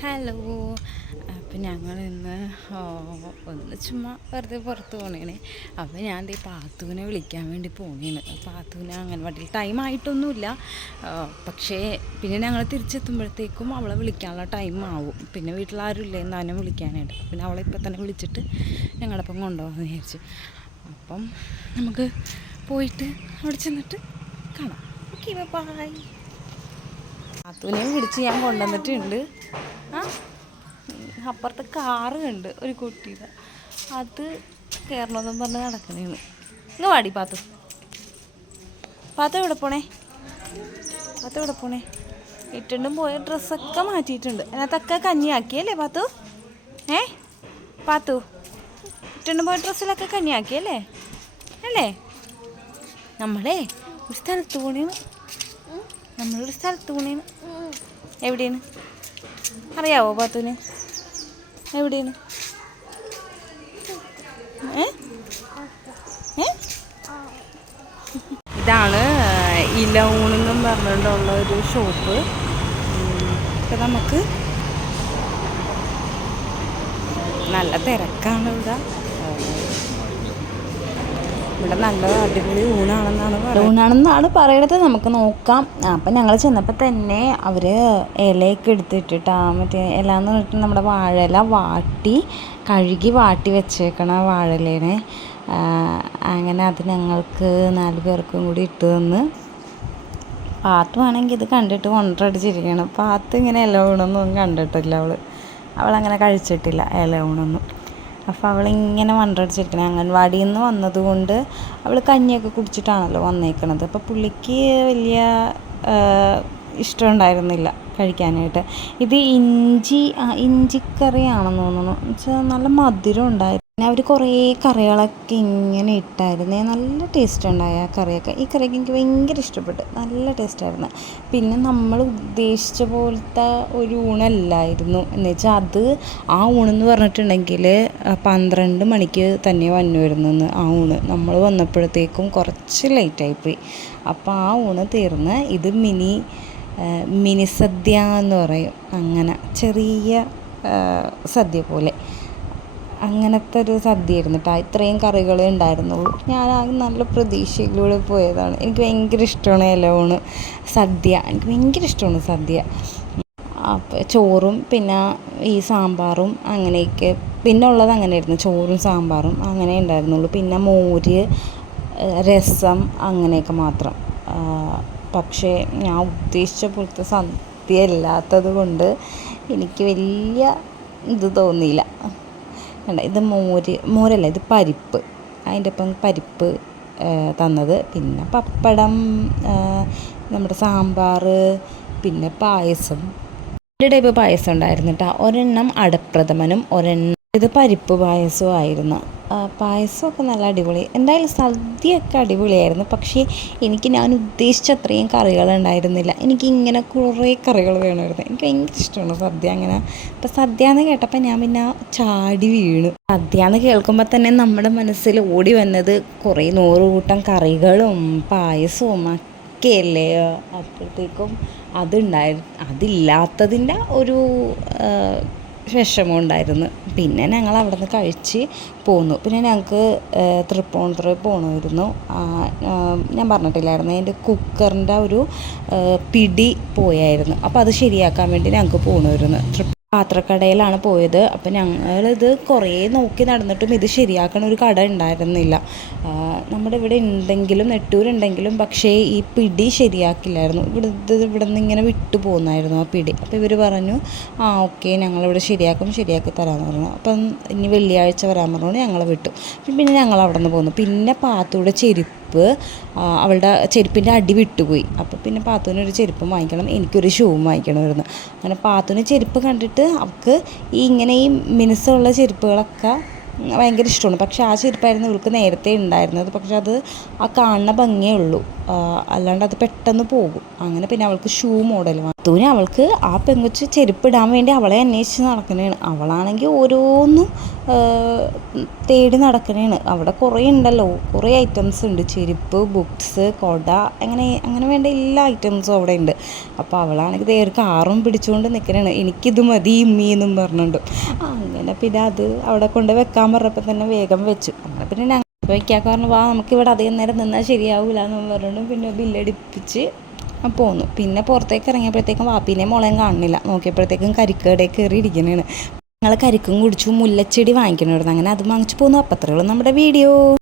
Hello. അപ്പം ഞങ്ങൾ ഇന്ന് ഒന്ന് ചുമ്മാ വെറുതെ പുറത്ത് പോണേണ്. അപ്പോൾ ഞാൻ ദേ പാത്തുവിനെ വിളിക്കാൻ വേണ്ടി പോണേണ്. പാത്തുവിനെ അംഗൻവാടിയിൽ ടൈമായിട്ടൊന്നുമില്ല, പക്ഷേ പിന്നെ ഞങ്ങൾ തിരിച്ചെത്തുമ്പോഴത്തേക്കും അവളെ വിളിക്കാനുള്ള ടൈം ആവും. പിന്നെ വീട്ടിലാരും ഇല്ല എന്നാലും വിളിക്കാനായിട്ട്. പിന്നെ അവളെ ഇപ്പം തന്നെ വിളിച്ചിട്ട് ഞങ്ങളപ്പം കൊണ്ടുപോകാമെന്ന് വിചാരിച്ചു. അപ്പം നമുക്ക് പോയിട്ട് അവിടെ ചെന്നിട്ട് കാണാം. Okay, by. പാത്തുവിനെയും പിടിച്ച് ഞാൻ കൊണ്ടുവന്നിട്ടുണ്ട്. അപ്പുറത്തെ കാറ് കണ്ട് ഒരു കുട്ടിയുടെ അത് കയറണമെന്നും പറഞ്ഞ് നടക്കണേന്ന്. ഇങ്ങ് വാടി പാത്തു. പാത്തു എവിടെ പോണേ? പാത്തു എവിടെ പോണേ? ഇട്ടുണ്ടും പോയ ഡ്രസ്സൊക്കെ മാറ്റിയിട്ടുണ്ട്. അതിനകത്തൊക്കെ കഞ്ഞിയാക്കിയല്ലേ പാത്തു? പാത്തു, ഇട്ടുണ്ടും പോയ ഡ്രസ്സിലൊക്കെ കഞ്ഞിയാക്കിയല്ലേ അല്ലേ? നമ്മളെ ഒരു സ്ഥലത്ത് പോണേന്ന്. നമ്മളൊരു സ്ഥലത്ത് പോണേന്ന്. എവിടെയാണ് അറിയാവോ പാത്തുവിന്? എവിടെയാണ്? ഇതാണ് ഇലഊണെന്നും പറഞ്ഞിട്ടുള്ള ഒരു ഷോപ്പ്. ഇപ്പം നമുക്ക് നല്ല തിരക്കാണ് ഇവിടെ നല്ല അടിപൊളി ഊണാണെന്നാണ് പറയണത്. നമുക്ക് നോക്കാം. അപ്പം ഞങ്ങൾ ചെന്നപ്പോൾ തന്നെ അവർ ഇലയൊക്കെ എടുത്തിട്ടിട്ട് മറ്റേ ഇല എന്ന് പറഞ്ഞിട്ട് നമ്മുടെ വാഴയില കഴുകി വാട്ടി വെച്ചേക്കണ വാഴയിലേനെ അങ്ങനെ അത് ഞങ്ങൾക്ക് 4 പേർക്കും കൂടി ഇട്ട് തന്ന്. പാത്തു ആണെങ്കിൽ ഇത് കണ്ടിട്ട് വണ്ടടിച്ചിരിക്കണം. പാത്തു ഇങ്ങനെ ഇല ഊണൊന്നും കണ്ടിട്ടില്ല. അവളങ്ങനെ കഴിച്ചിട്ടില്ല ഇല ഊണൊന്നും. അപ്പോൾ അവളിങ്ങനെ വണ്ടടിച്ചിരിക്കണം. അംഗൻവാടിയിൽ നിന്ന് വന്നതുകൊണ്ട് അവൾ കഞ്ഞിയൊക്കെ കുടിച്ചിട്ടാണല്ലോ വന്നേക്കണത്. അപ്പോൾ പുള്ളിക്ക് വലിയ ഇഷ്ടമുണ്ടായിരുന്നില്ല കഴിക്കാനായിട്ട്. ഇത് ഇഞ്ചിക്കറിയാണെന്ന് തോന്നുന്നു. എന്നുവെച്ചാൽ നല്ല മധുരം ഉണ്ടായിരുന്നു. പിന്നെ അവർ കുറേ കറികളൊക്കെ ഇങ്ങനെ ഇട്ടായിരുന്നേ. നല്ല ടേസ്റ്റ് ഉണ്ടായി ആ കറിയൊക്കെ. ഈ കറിയൊക്കെ എനിക്ക് ഭയങ്കര ഇഷ്ടപ്പെട്ടു. നല്ല ടേസ്റ്റായിരുന്നു. പിന്നെ നമ്മൾ ഉദ്ദേശിച്ച പോലത്തെ ഒരു ഊണല്ലായിരുന്നു. എന്നുവെച്ചാൽ ആ ഊണെന്ന് പറഞ്ഞിട്ടുണ്ടെങ്കിൽ 12 മണിക്ക് തന്നെ വന്നുവരുന്നെന്ന് ആ ഊണ്. നമ്മൾ വന്നപ്പോഴത്തേക്കും കുറച്ച് ലേറ്റായിപ്പോയി. അപ്പോൾ ആ ഊണ് തീർന്ന് ഇത് മിനി സദ്യ എന്ന് പറയും. അങ്ങനെ ചെറിയ സദ്യ പോലെ അങ്ങനത്തെ ഒരു സദ്യയായിരുന്നു കേട്ടോ. ഇത്രയും കറികളേ ഉണ്ടായിരുന്നുള്ളൂ. ഞാൻ നല്ല പ്രതീക്ഷയിലൂടെ പോയതാണ്. എനിക്ക് ഭയങ്കര ഇഷ്ടമാണ് ഇലയൂണ് സദ്യ. എനിക്ക് ഭയങ്കര ഇഷ്ടമാണ് സദ്യ. അപ്പോൾ ചോറും പിന്നെ ഈ സാമ്പാറും അങ്ങനെയൊക്കെ പിന്നെ ഉള്ളത് അങ്ങനെയായിരുന്നു. ചോറും സാമ്പാറും അങ്ങനെ ഉണ്ടായിരുന്നുള്ളൂ. പിന്നെ മോര്, രസം അങ്ങനെയൊക്കെ മാത്രം. പക്ഷേ ഞാൻ ഉദ്ദേശിച്ച പോലത്തെ സദ്യ അല്ലാത്തത് കൊണ്ട് എനിക്ക് വലിയ ഇത് തോന്നിയില്ല. ഇത് മോരല്ല, ഇത് പരിപ്പ്. അതിൻ്റെ ഒപ്പം പരിപ്പ് തന്നത്. പിന്നെ പപ്പടം, നമ്മുടെ സാമ്പാർ, പിന്നെ പായസം. 2 ടൈപ്പ് പായസം ഉണ്ടായിരുന്നു കേട്ടോ. ഒരെണ്ണം അടപ്രഥമനും ഇത് പരിപ്പ് പായസവും ആയിരുന്നു. പായസമൊക്കെ നല്ല അടിപൊളി. എന്തായാലും സദ്യയൊക്കെ അടിപൊളിയായിരുന്നു. പക്ഷേ ഞാൻ ഉദ്ദേശിച്ച അത്രയും കറികൾ ഉണ്ടായിരുന്നില്ല. എനിക്ക് ഇങ്ങനെ കുറേ കറികൾ വേണമായിരുന്നു. എനിക്ക് ഭയങ്കര ഇഷ്ടമാണ് സദ്യ. അങ്ങനെ ഇപ്പം സദ്യ എന്ന് കേട്ടപ്പോൾ ഞാൻ പിന്നെ ചാടി വീണു. സദ്യ എന്ന് കേൾക്കുമ്പോൾ തന്നെ നമ്മുടെ മനസ്സിൽ ഓടി വന്നത് കുറേ 100 കൂട്ടം കറികളും പായസവും ഒക്കെയല്ലേ. അപ്പോഴത്തേക്കും അതില്ലാത്തതിൻ്റെ ഒരു വിഷമം ഉണ്ടായിരുന്നു. പിന്നെ ഞങ്ങൾ അവിടെ നിന്ന് കഴിച്ച് പോന്നു. പിന്നെ ഞങ്ങൾക്ക് തൃപ്പൂണിത്തുറ പോകണമായിരുന്നു. ഞാൻ പറഞ്ഞിട്ടില്ലായിരുന്നു, എൻ്റെ കുക്കറിൻ്റെ ഒരു പിടി പോയായിരുന്നു. അപ്പോൾ അത് ശരിയാക്കാൻ വേണ്ടി ഞങ്ങൾക്ക് പോകണമായിരുന്നു. പാത്രക്കടയിലാണ് പോയത്. അപ്പം ഞങ്ങളിത് കുറേ നോക്കി നടന്നിട്ടും ഇത് ശരിയാക്കണ ഒരു കട ഉണ്ടായിരുന്നില്ല. നമ്മുടെ ഇവിടെ ഉണ്ടെങ്കിലും നെട്ടൂരുണ്ടെങ്കിലും പക്ഷേ ഈ പിടി ശരിയാക്കില്ലായിരുന്നു. ഇവിടെ നിന്ന് ഇങ്ങനെ വിട്ടു പോകുന്നായിരുന്നു ആ പിടി. അപ്പോൾ ഇവർ പറഞ്ഞു ഓക്കെ ഞങ്ങളിവിടെ ശരിയാക്കി തരാമെന്ന് പറഞ്ഞു. അപ്പം ഇനി വെള്ളിയാഴ്ച വരാൻ പറഞ്ഞു. ഞങ്ങളെ വിട്ടു. പിന്നെ ഞങ്ങൾ അവിടെ നിന്ന് പോന്നു. പിന്നെ പാത്തുവിടെ അവളുടെ ചെരുപ്പിൻ്റെ അടി വിട്ടുപോയി. അപ്പോൾ പിന്നെ പാത്തുവിനൊരു ചെരുപ്പും വാങ്ങിക്കണം, എനിക്കൊരു ഷൂവും വാങ്ങിക്കണമായിരുന്നു. അങ്ങനെ പാത്തുവിന് ചെരുപ്പ് കണ്ടിട്ട് അവൾക്ക് ഈ മിനുസമുള്ള ചെരുപ്പുകളൊക്കെ ഭയങ്കര ഇഷ്ടമാണ്. പക്ഷേ ആ ചെരുപ്പായിരുന്നു ഇവൾക്ക് നേരത്തെ ഉണ്ടായിരുന്നത്. പക്ഷെ അത് ആ കാണുന്ന ഭംഗിയേ ഉള്ളൂ. അല്ലാണ്ട് അത് പെട്ടെന്ന് പോകും. അങ്ങനെ പിന്നെ അവൾക്ക് ഷൂ മോഡൽ വാങ്ങി. അവൾക്ക് ആ പെങ്കൊച്ച് ചെരുപ്പിടാൻ വേണ്ടി അവളെ അന്വേഷിച്ച് നടക്കണേണ്. അവളാണെങ്കിൽ ഓരോന്നും തേടി നടക്കണേണ്. അവിടെ കുറേ ഉണ്ടല്ലോ, കുറേ ഐറ്റംസ് ഉണ്ട്. ചെരുപ്പ്, ബുക്സ്, കൊട, അങ്ങനെ വേണ്ട എല്ലാ ഐറ്റംസും അവിടെ ഉണ്ട്. അപ്പോൾ അവളാണെങ്കിൽ ഒരു കാറും പിടിച്ചുകൊണ്ട് നിൽക്കണേണ്. എനിക്കിത് മതി ഇമ്മീന്നും പറഞ്ഞുകൊണ്ട്. അങ്ങനെ പിന്നെ അത് അവിടെ കൊണ്ട് വെക്കാൻ പറഞ്ഞപ്പോൾ തന്നെ വേഗം വെച്ചു. അങ്ങനെ പിന്നെ ഞങ്ങൾ വയ്ക്കാക്ക പറഞ്ഞു, വാ നമുക്കിവിടെ അധികം നേരം നിന്നാൽ ശരിയാവില്ല എന്ന് പറഞ്ഞു. പിന്നെ ബില്ലടിപ്പിച്ച് പോന്നു. പിന്നെ പുറത്തേക്ക് ഇറങ്ങിയപ്പോഴത്തേക്കും വാപ്പീനെയും മോളെയും കാണുന്നില്ല. നോക്കിയപ്പോഴത്തേക്കും കരിക്കടയിൽ കയറി ഇരിക്കണേണ്. ഞങ്ങൾ കരിക്കും കുടിച്ചു, മുല്ലച്ചെടി വാങ്ങിക്കണമായിരുന്നു. അങ്ങനെ അത് വാങ്ങിച്ചു പോന്നു. അപ്പം അത്രയേ ഉള്ളൂ നമ്മുടെ വീഡിയോ.